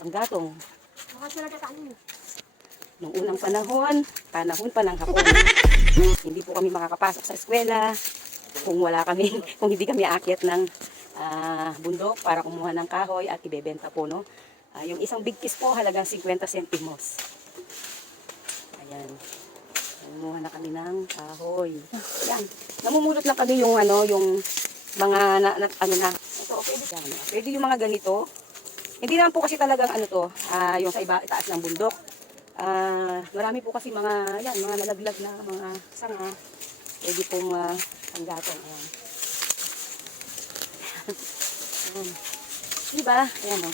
panggatong. Nung unang panahon pa ng hapon, hindi po kami makakapasok sa eskwela kung kung hindi kami aakyat ng bundok para kumuha ng kahoy at ibebenta po, no? Yung isang big piece po halagang 50 centimos. Ayan. Kumuha na kami ng kahoy. Ayan. Namumulot lang kami yung yung mga ito pwede yan. Pwede yung mga ganito. Hindi naman po kasi talagang yung sa itaas ng bundok. Marami po kasi mga nalaglag na mga sanga. Pwede pong panggatong. Ayan. Ayan. Diba? Ayan o.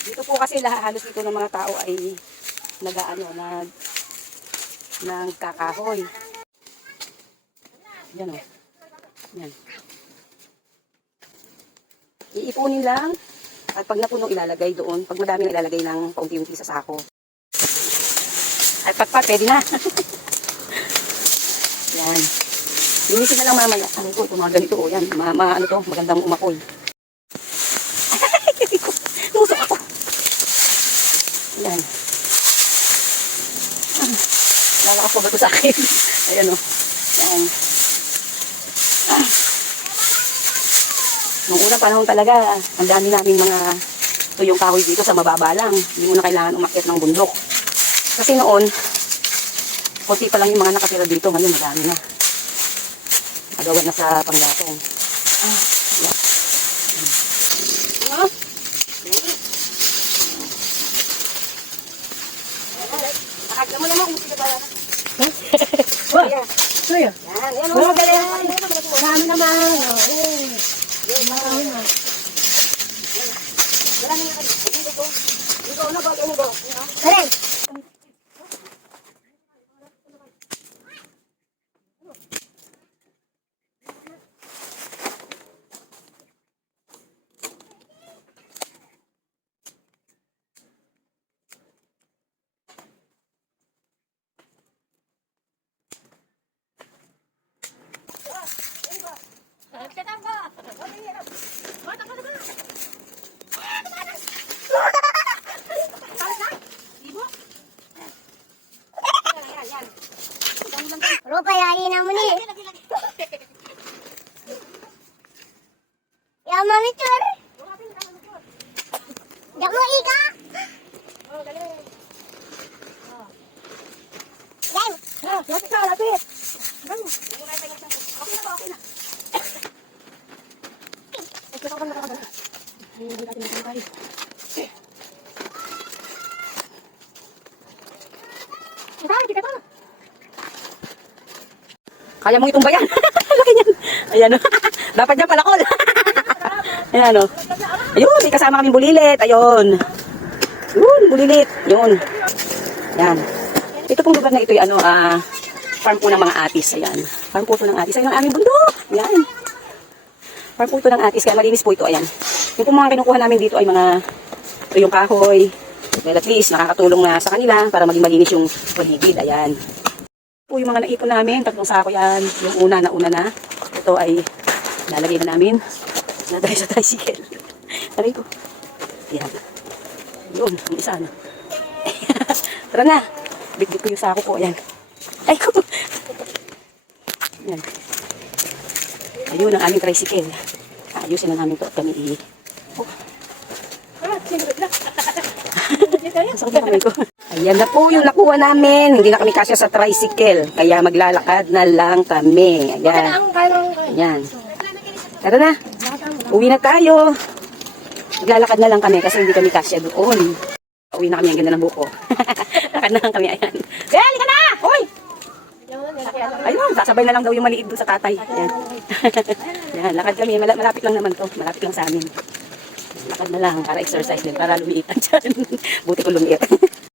Dito po kasi halos dito ng mga tao ay nagkakahoy. Ayan o. Ayan. Iipunin lang. At pag napuno ilalagay doon. Pag madami na ilalagay ng paunti-unti sa sako. At pagpat, pwede na. Yan. Linisin na lang mamaya. Ano ko, mga ganito o yan. Magandang umakoy. Tusok ako. Yan. Lalakas pa ba ito sa akin? Ayan o. Yan. Noong unang panahon talaga, ang dami namin mga tuyong kahoy dito sa mababa lang. Hindi mo na kailangan umakyat ng bundok. Kasi noon, konti pa lang yung mga nakatira dito. Ngayon, madami na. Agawan na sa panggatong. Yeah. Nakagla mo naman kung sila ba. Suyo. Yan. Marami naman. Marami na. Marami na. Dito na ba? Karen! Ro kaya ina mo ni. Ya mami tur. Dak mo ika. Oh, dali. Oh. Dai. Lapit na, lapit. Dali. Okay na ba? Okay na. Ito ka na ka. Hindi natin tayo. Kita pa. Kaya mong itumbayan. Laki niyan. Ayan o. Dapat niya palakol. Ayan o. Ayun, may kasama kaming bulilit. Ayun. Yun, bulilit. Yun. Ayan. Ito pong lugar na ito ay farm po ng mga atis. Ayan. Farm po ito ng atis. Ayan ang aming bundok. Ayan. Farm po ito ng atis. Kaya malinis po ito. Ayan. Yung po mga kinukuha namin dito ay yung kahoy. Dahil at least nakakatulong na sa kanila para maging malinis yung paligid. Ayan. Po yung mga naipon namin, 3 sako yan. Yung una na. Ito ay lalagay na namin. Nadali sa tricycle. Taray ko. Yan. Yun, yung isa na. Tara na. Bigit ko yung sako ko. Ayan. Ay ko. Yan. Ayun ang aming tricycle. Ayusin na namin ito at kami Masakit na kamay ko. Ayan na po yung nakuha namin. Hindi na kami kasya sa tricycle. Kaya maglalakad na lang kami. Ayan. Ayan. Tara na. Uwi na tayo. Maglalakad na lang kami kasi hindi kami kasya doon. Uwi na kami. Ang ganda ng buko. Lakad na lang kami. Ayan. Beli ka na! Hoy! Ayun. Sasabay na lang daw yung maliit doon sa tatay. Ayan. Ayan. Lakad kami. Malapit lang naman to. Malapit lang sa amin. Lakad na lang para exercise din. Para lumiitan dyan. Buti ko lumiit.